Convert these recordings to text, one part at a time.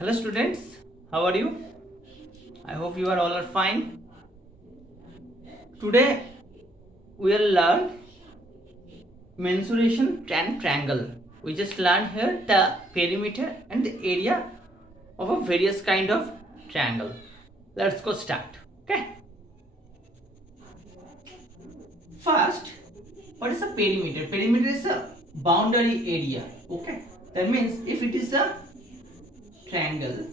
Hello students, how are you? I hope you are all are fine. Today we will learn mensuration and triangle. We just learned here the perimeter and the area of a various kind of triangle. Let's go start. Okay. First, what is a perimeter? Perimeter is a boundary area. Okay. That means if it is a triangle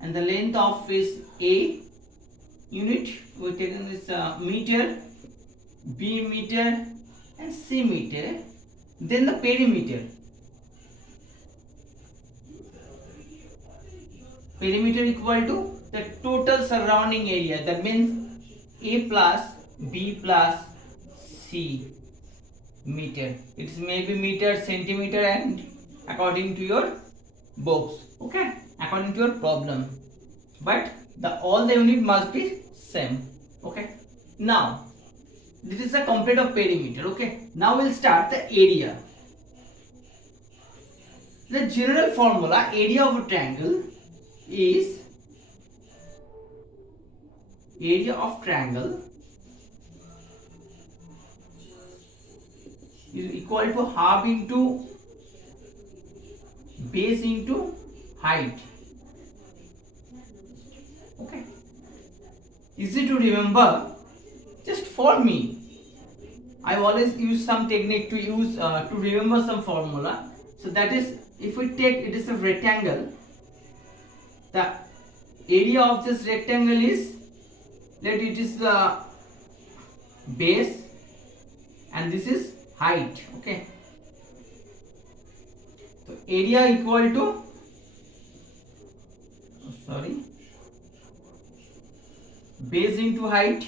and the length of is A unit, we taken this meter, B meter and C meter, then the perimeter. Perimeter equal to the total surrounding area. That means A plus B plus C meter. It may be meter, centimeter and according to your box. Okay, according to your problem. But all the unit must be same. Okay. Now this is a complete of perimeter. Okay. Now we'll start the area. The general formula area of a triangle is area of triangle is equal to half into base into height. Okay. Easy to remember. Just for me, I always use some technique to use to remember some formula. So that is, if we take it is a rectangle, the area of this rectangle is, let it is the base and this is height. Okay. So area equal to, base into height.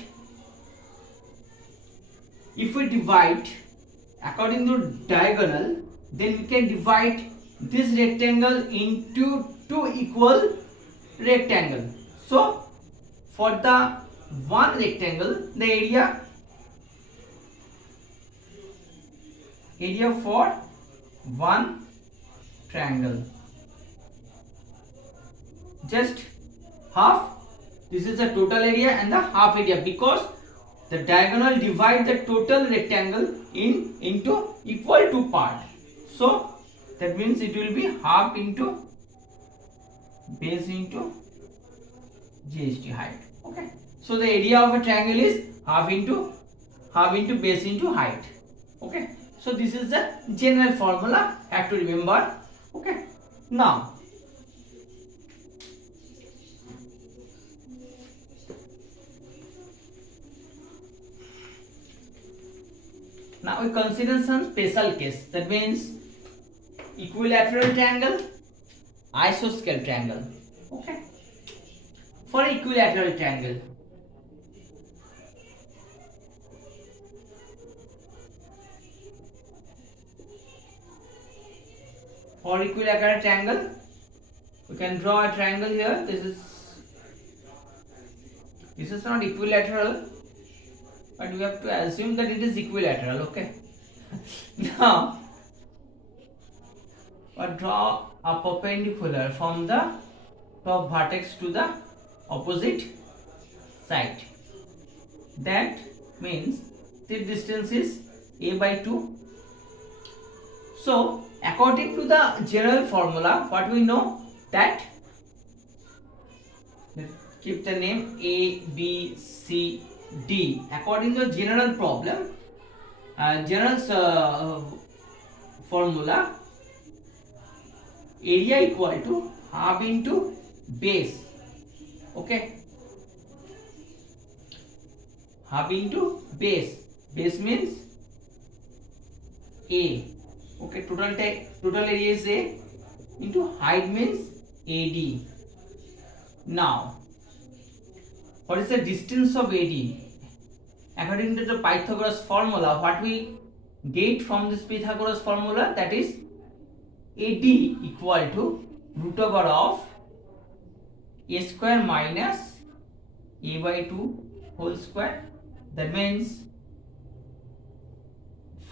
If we divide according to diagonal, then we can divide this rectangle into two equal rectangle. So for the one rectangle, the area for one triangle, just half. This is the total area and the half area, because the diagonal divide the total rectangle into equal to part. So that means it will be half into base into GST height. Okay. So the area of a triangle is half into base into height. Okay. So this is the general formula, have to remember. Okay. Now we consider some special case. That means equilateral triangle, isosceles triangle. Okay. For equilateral triangle, we can draw a triangle here. This is not equilateral, but we have to assume that it is equilateral. Okay. Now draw a perpendicular from the top vertex to the opposite side. That means the distance is a by 2. So according to the general formula, what we know, that keep the name A, B, C, D. According to general problem, formula, area equal to half into base. Okay. Half into base. Base means A. Okay. Total area is A into height means AD. Now, what is the distance of AD? According to the Pythagoras formula, what we get from this Pythagoras formula, that is AD equal to root over of A square minus A by 2 whole square. That means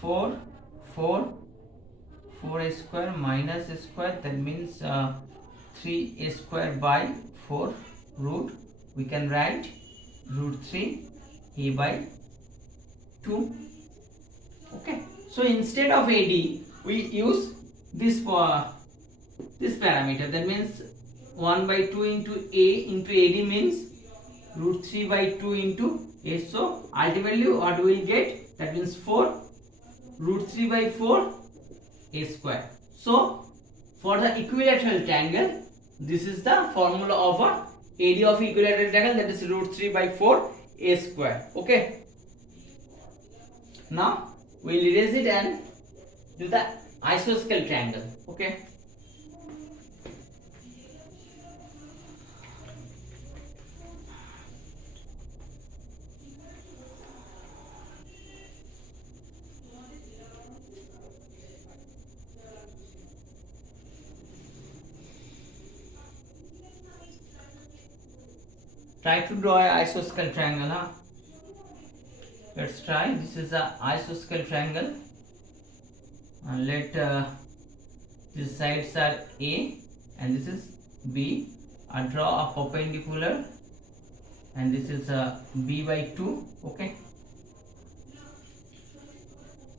4, 4, 4a square minus a square, that means 3a square by 4 root, we can write root 3 a by 2. Okay, so instead of AD we use this parameter, that means 1 by 2 into a into AD means root 3 by 2 into a. So ultimately what we will get, that means 4 root 3 by 4 a square. So for the equilateral triangle, this is the formula of a AD of equilateral triangle, that is root 3 by 4 a square. Okay, now we will erase it and do the isosceles triangle. Okay, try to draw an isosceles triangle. Let's try. This is the isosceles triangle, and let these sides are A and this is B. I draw a perpendicular, and this is B by 2. Okay,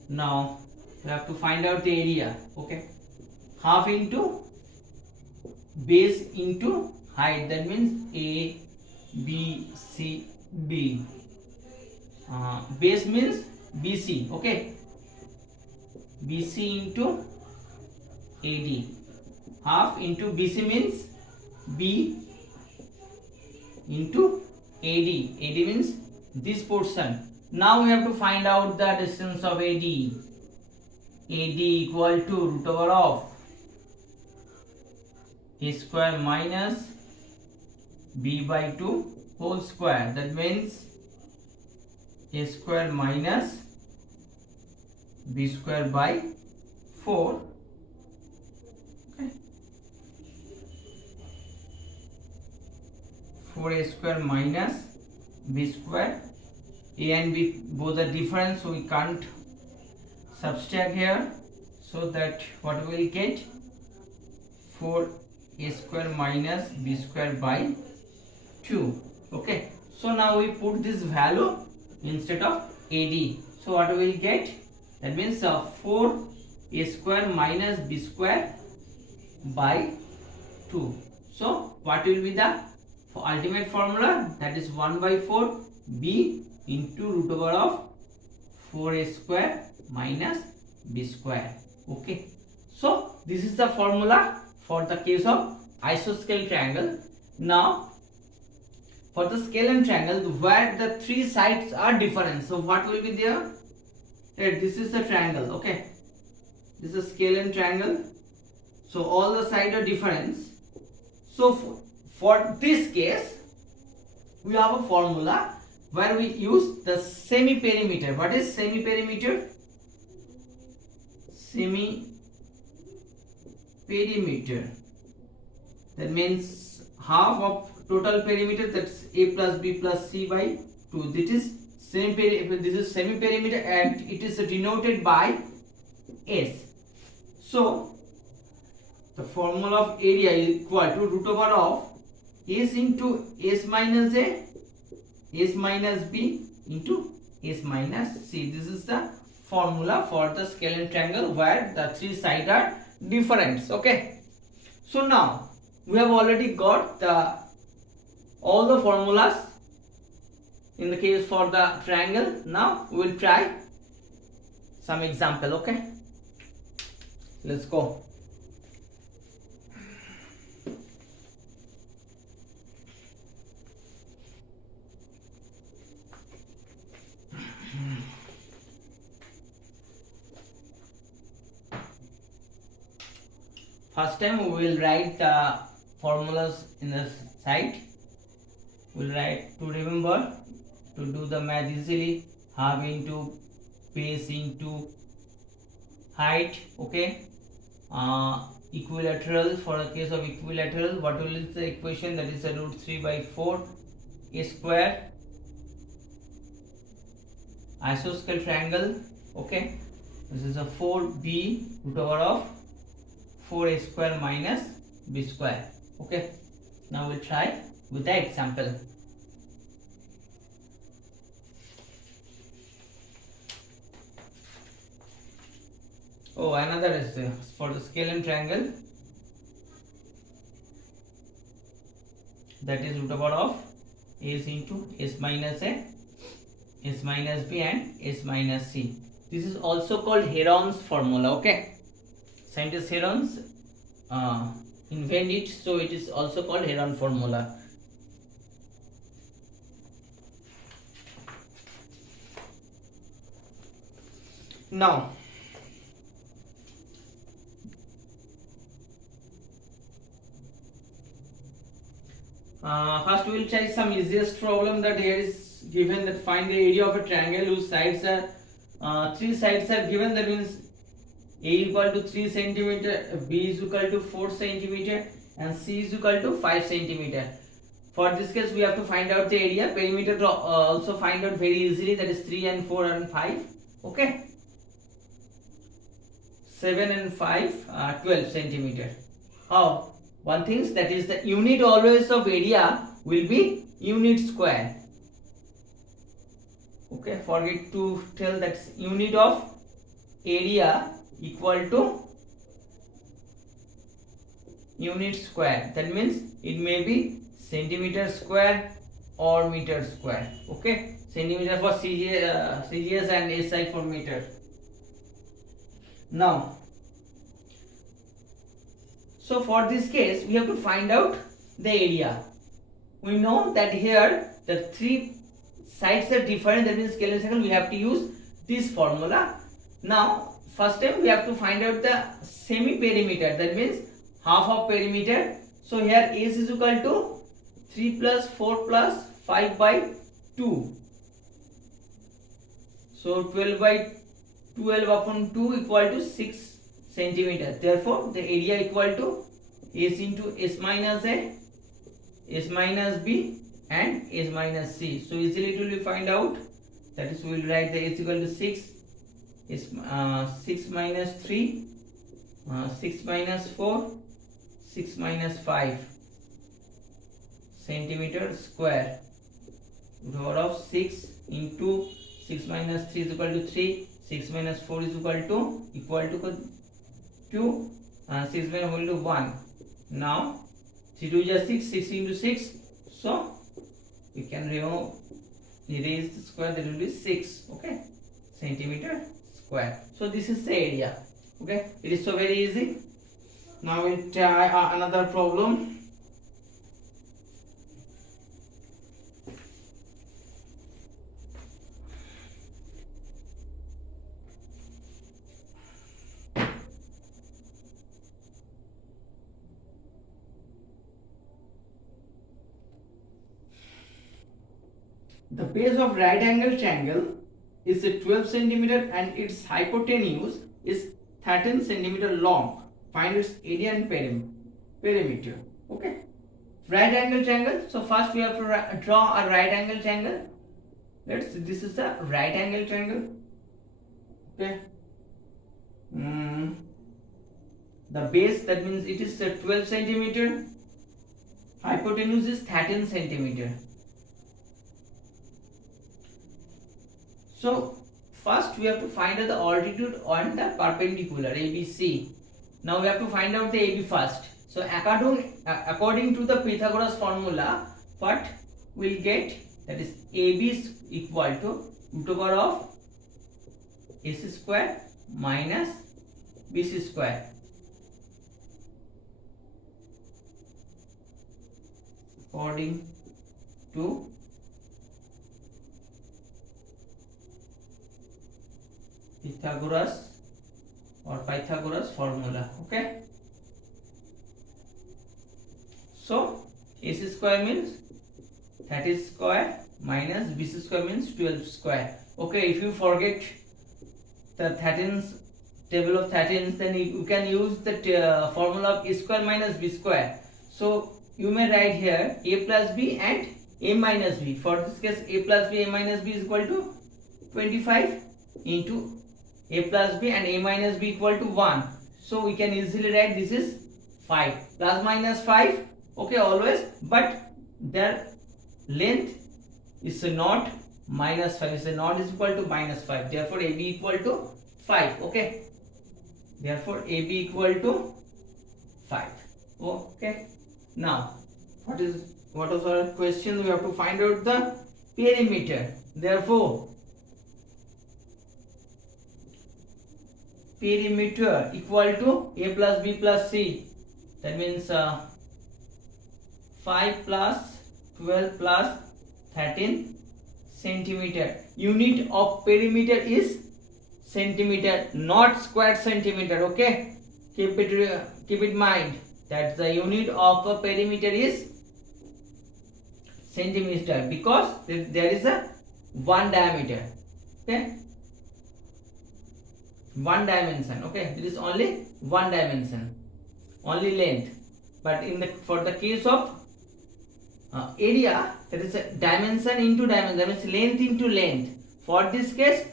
now we have to find out the area. Okay, half into base into height, that means A B C B. Base means BC. Okay, BC into AD. Half into BC means B into AD. AD means this portion. Now we have to find out the distance of AD. AD equal to root over of a square minus b by 2 whole square, that means a square minus b square by 4. Okay, 4a square minus b square. A and b both are different, so we can't subtract here, so that what we will get, 4a square minus b square by 2. Okay, so now we put this value instead of AD. So what we will get, that means 4a square minus b square by 2. So what will be the ultimate formula, that is 1 by 4 b into root over of 4a square minus b square. Okay, so this is the formula for the case of isosceles triangle. Now for the scalene triangle where the three sides are different, so what will be there? This is the triangle. Okay, this is a scalene triangle, so all the sides are different. So for this case we have a formula where we use the semi-perimeter. What is semi-perimeter? Semi-perimeter, that means half of total perimeter, that's a plus b plus c by 2. This is semi-perimeter and it is denoted by s. So the formula of area is equal to root over of s into s minus a, s minus b into s minus c. This is the formula for the scalene triangle where the three sides are different. Okay, so now we have already got all the formulas in the case for the triangle. Now we will try some example. Okay, let's go. First time we will write the formulas in the side. We will write, to remember, to do the math easily, half into base into height. Okay, equilateral, for the case of equilateral, what will is the equation, that is a root 3 by 4 a square. Isosceles triangle. Okay, This is a 4b root over of 4a square minus b square. Okay. Now we'll try with the example. Oh, another is for the scale and triangle, that is root over of s into s minus a, s minus b and s minus c. This is also called Heron's formula. Okay, scientist Heron's invent it, so it is also called Heron formula. Now first we will try some easiest problem that here is given, that find the area of a triangle whose sides are three sides are given. That means a equal to 3 centimeter, b is equal to 4 centimeter and c is equal to 5 centimeter. For this case we have to find out the area. Perimeter also find out very easily, that is 3 and 4 and 5. Okay, 7 and 5 12 centimeter. How? One thing, that is the unit always of area will be unit square. Okay, forget to tell that unit of area equal to unit square. That means it may be centimeter square or meter square. Okay, centimeter for CGS and SI for meter. Now, so for this case we have to find out the area. We know that here the three sides are different, that means scale and circle, we have to use this formula. Now first time we have to find out the semi perimeter, that means half of perimeter. So here s is equal to 3 plus 4 plus 5 by 2. So 12 by 12 upon 2 equal to 6 centimeter. Therefore the area equal to s into s minus a, s minus b and s minus c. So easily it will be find out. That is, we will write the s equal to 6, is 6 minus 3, 6 minus 4, 6 minus 5 centimeter square. Root over of 6 into 6 minus 3 is equal to 3, 6 minus 4 is equal to 2, 6 minus 1 to 1. Now 3 2 is 6, 6 into 6, so we can erase the square, that will be 6. Okay, centimeter square. So this is the area. Okay, it is so very easy. Now we'll try another problem. The base of right angle triangle is 12 centimeter and its hypotenuse is 13 centimeter long. Find its area and perimeter. Okay, right angle triangle. So first we have to draw a right angle triangle. This is the right angle triangle. Okay, the base, that means it is 12 centimeter, hypotenuse is 13 centimeter. So first we have to find out the altitude on the perpendicular ABC. Now we have to find out the AB first. So according to the Pythagoras formula, what we'll get, that is AB is equal to root over of AC square minus BC square. According to Pythagoras formula. Okay, so AC square means 30 square minus BC square means 12 square. Okay, if you forget the 13's table of 13's, then you can use the formula of A square minus B square. So you may write here A plus B and A minus B. For this case, A plus B, A minus B is equal to 25 into a plus b and a minus b equal to 1. So we can easily write this is 5 plus minus 5, okay, always, but their length is not minus 5, is not is equal to minus 5, therefore ab equal to 5, okay, therefore ab equal to 5. Okay, now what is our question? We have to find out the perimeter. Therefore perimeter equal to a plus b plus c, that means 5 plus 12 plus 13 centimeter. Unit of perimeter is centimeter, not square centimeter, okay, keep it in mind that the unit of a perimeter is centimeter, because there is a one diameter, okay, one dimension, okay, it is only one dimension, only length. But in the for the case of area, there is a dimension into dimension, that means length into length. For this case,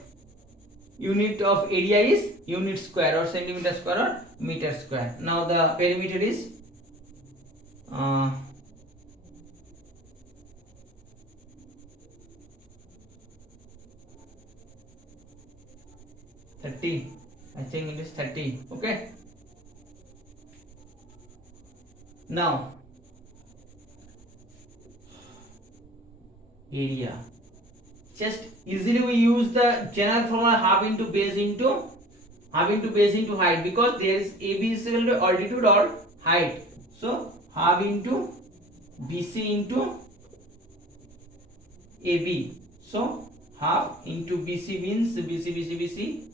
unit of area is unit square or centimeter square or meter square. Now the perimeter is 30, I think it is 30, okay. Now area, just easily we use the general formula half into base into height, because there is AB is equal to altitude or height, so half into BC into AB, so half into BC means BC,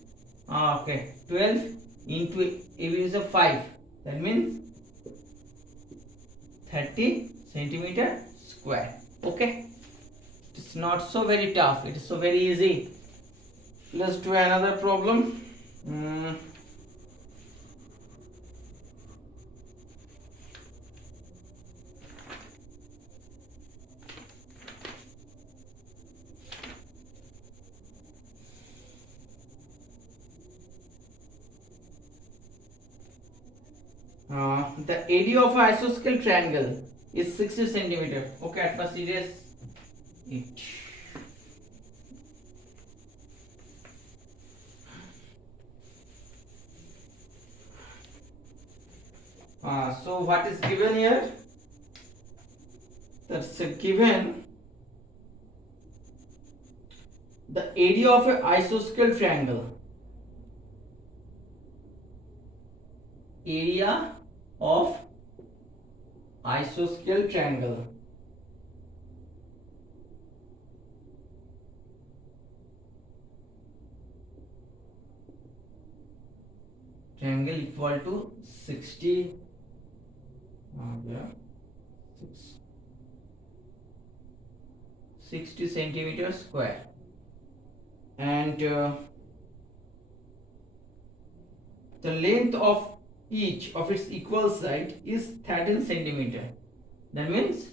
okay, 12 into AB is a 5, that means 30 centimeter square, okay. It's not so very tough, it is so very easy. Let's do another problem. The area of an isosceles triangle is 60 centimeter. Okay, at first it is it. So what is given here? That's given the area of an isosceles triangle. Area of isosceles triangle. Triangle equal to 60. Yeah, 60 centimeters square, and the length of each of its equal side is 13 centimeter. That means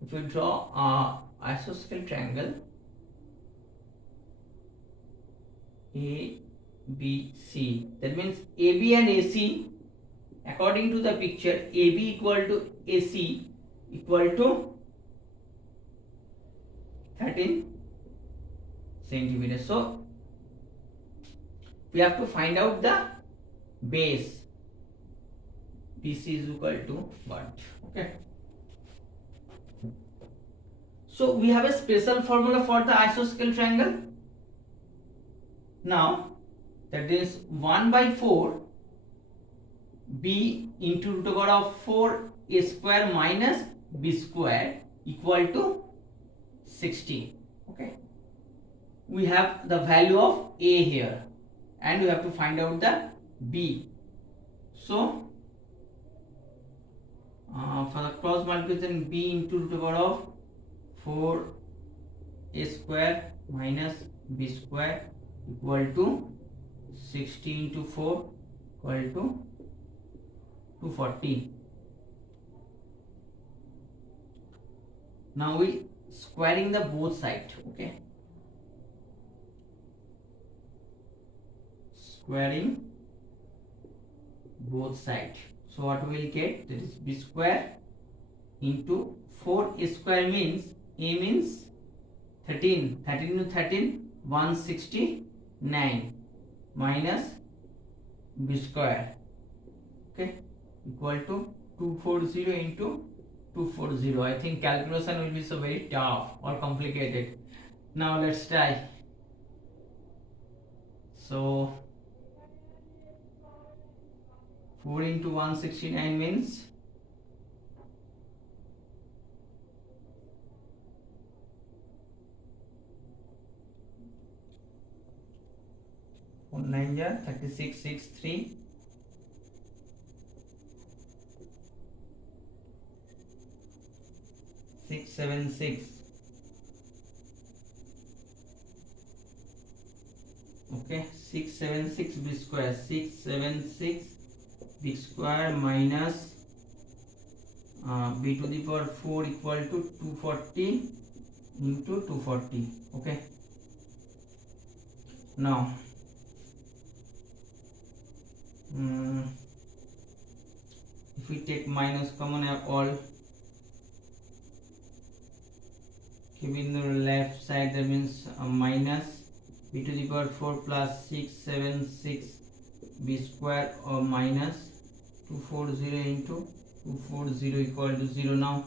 if you draw a isosceles triangle ABC, that means AB and AC, according to the picture, AB equal to AC equal to 13 centimeters. So we have to find out the base. BC is equal to what? Okay. So we have a special formula for the isosceles triangle. Now that is 1 by 4 b into root over of 4 a square minus b square equal to 60. Okay, we have the value of a here and we have to find out the b. So for the cross multiplication, b into root over of 4 a square minus b square equal to 60 into 4 equal to 240. Now we squaring the both sides. Okay, squaring both sides. So what we will get, that is b square into 4 square means a means 13, 13 into 13 169 minus b square, okay, equal to 240 into 240. I think calculation will be so very tough or complicated. Now let's try. So 4 into 169 means 9 36 6 3 6 7 6. Okay, 676 b square, 676 b square minus b to the power 4 equal to 240 into 240. Okay, now if we take minus common all, keeping the left side, that means minus b to the power 4 plus 676 b square or minus 240 into 240 equal to 0. Now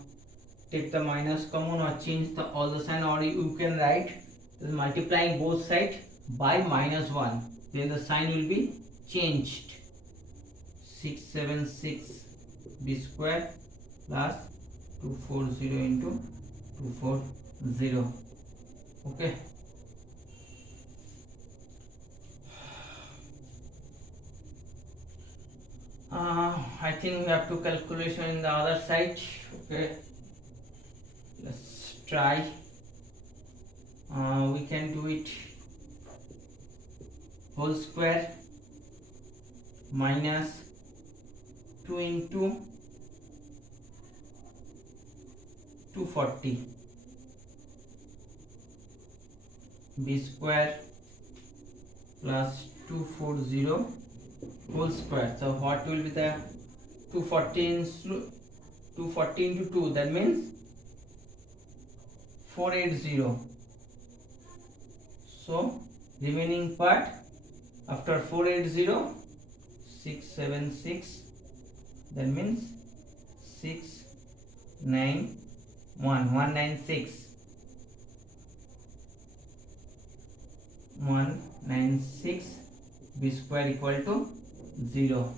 take the minus common or change the all the sign, or you can write multiplying both sides by -1, then the sign will be changed. 676 b square plus 240 into 240. Okay, I think we have to calculation in the other side. Okay, let's try. We can do it whole square minus 2 into 240 b square plus 240 whole square. So what will be the 240 into 2, that means 480. So remaining part after 480, 676, that means 196 b square equal to 0.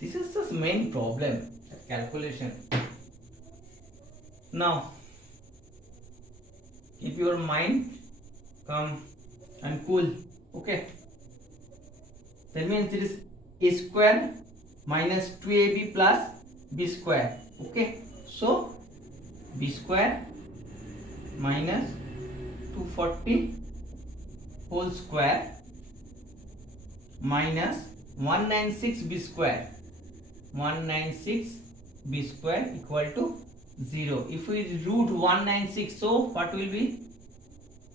This is the main problem, calculation. Now keep your mind calm and cool. Okay, that means it is a square minus 2ab plus b square. Okay, so b square minus 240 whole square minus 196 b square, 196 b square equal to 0. If we root 196, so what will be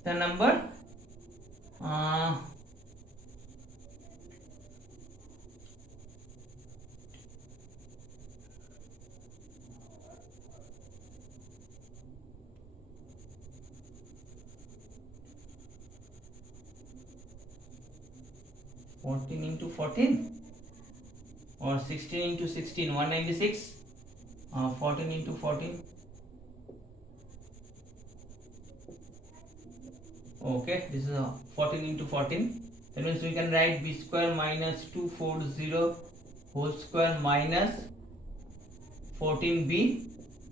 the number? 14 into 14 or 16 into 16, 196. 14 into 14. Okay, this is 14 into 14. That means we can write b square minus 240 whole square minus 14b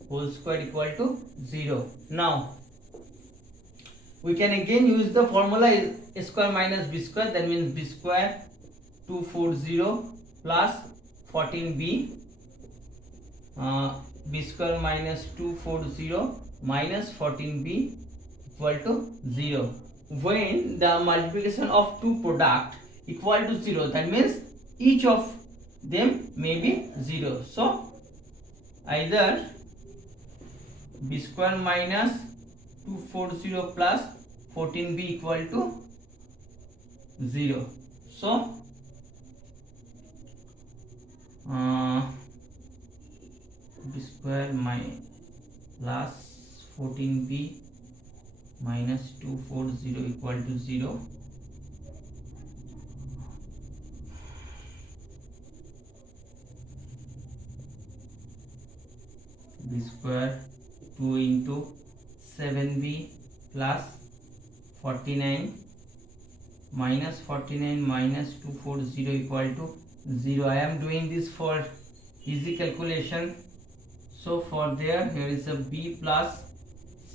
whole square equal to 0. Now we can again use the formula a square minus b square, that means b square 240 plus 14b, b square minus 240 minus 14b equal to 0. When the multiplication of two product equal to 0, that means each of them may be 0. So either b square minus 240 plus 14b equal to 0. So b square plus 14b minus 240 equal to 0. b square 2 into 7b plus 49 minus 49 minus 240 equal to 0. I am doing this for easy calculation. So for there, here is a b plus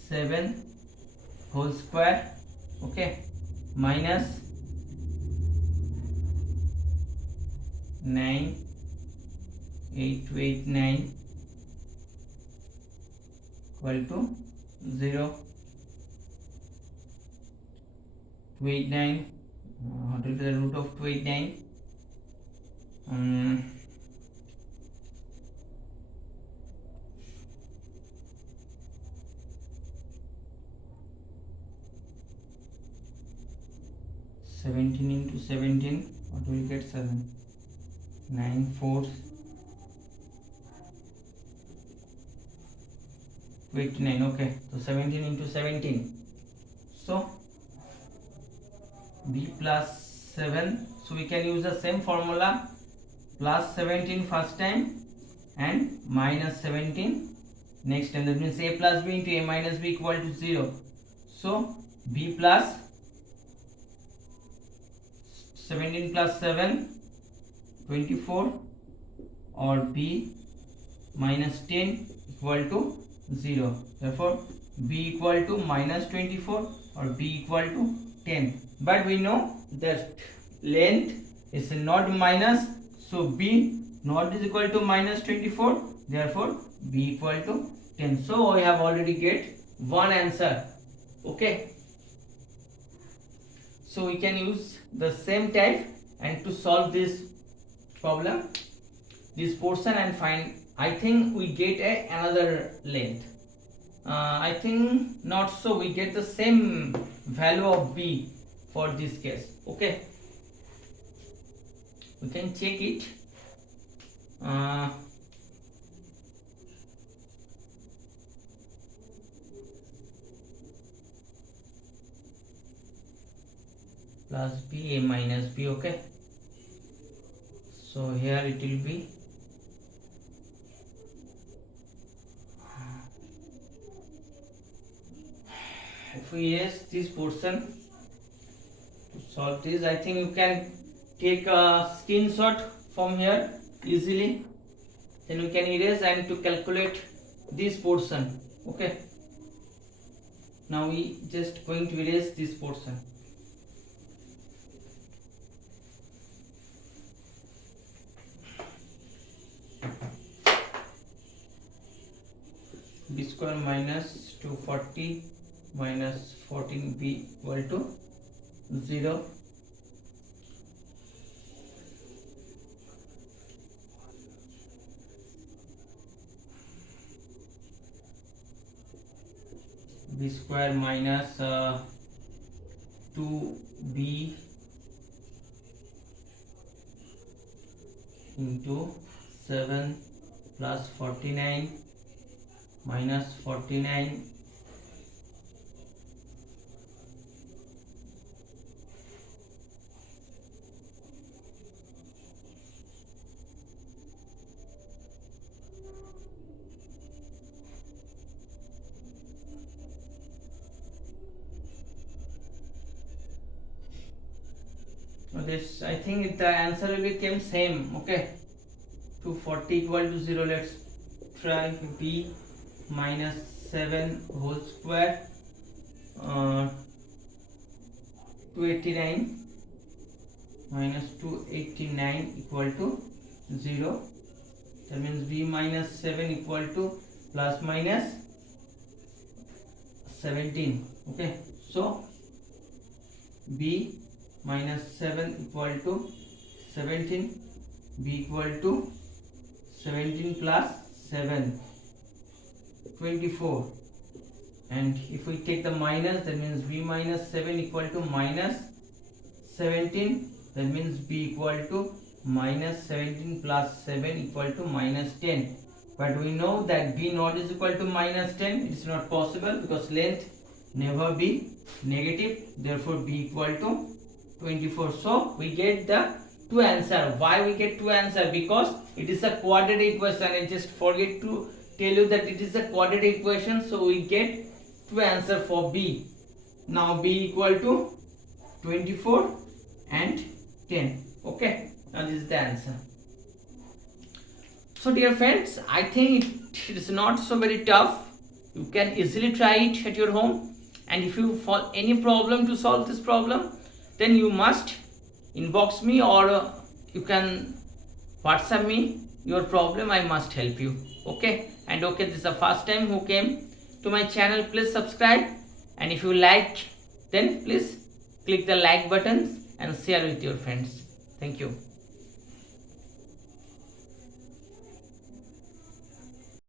7 whole square, okay, minus 98289 equal to 0. 289, what is the root of 289? 17 into 17, what will get? 7. 9 4 289. Okay, so 17 into 17. So b plus 7. So we can use the same formula, plus 17 first time and minus 17 next time. That means a plus b into a minus b equal to 0. So b plus 17 plus 7 24 or b minus 10 equal to 0. Therefore b equal to minus 24 or b equal to 10. But we know that length is not minus, so b not is equal to minus 24, therefore b equal to 10. So we have already get one answer. Okay, so we can use the same type and to solve this problem, this portion, and find. I think we get another length. I think not so. We get the same value of b for this case. Okay, we can check it. Plus b a minus b. Okay, so here it will be if we erase this portion to solve this. I think you can take a screenshot from here easily, then we can erase and to calculate this portion. Okay, now we just going to erase this portion. b square minus 240 minus 14b equal to 0. b square minus 2b into 7 plus 49 minus 49 this. I think the answer will become same. Okay, 240 equal to 0. Let's try b minus 7 whole square, 289 minus 289 equal to 0. That means b minus 7 equal to plus minus 17. Okay, so b minus 7 equal to 17, b equal to 17 plus 7. 24. And if we take the minus, that means b minus 7 equal to minus 17. That means b equal to minus 17 plus 7 equal to minus 10. But we know that b not is equal to minus 10. It's not possible because length never be negative. Therefore b equal to 24. So we get the two answer. Why we get two answer? Because it is a quadratic equation. I just forget to tell you that it is a quadratic equation. So we get two answer for b. Now b equal to 24 and 10. Okay. Now this is the answer. So dear friends, I think it is not so very tough. You can easily try it at your home. And if you find any problem to solve this problem, then you must inbox me or you can WhatsApp me your problem. I must help you. Okay. And okay, this is the first time who came to my channel, please subscribe. And if you liked, then please click the like button and share with your friends. Thank you.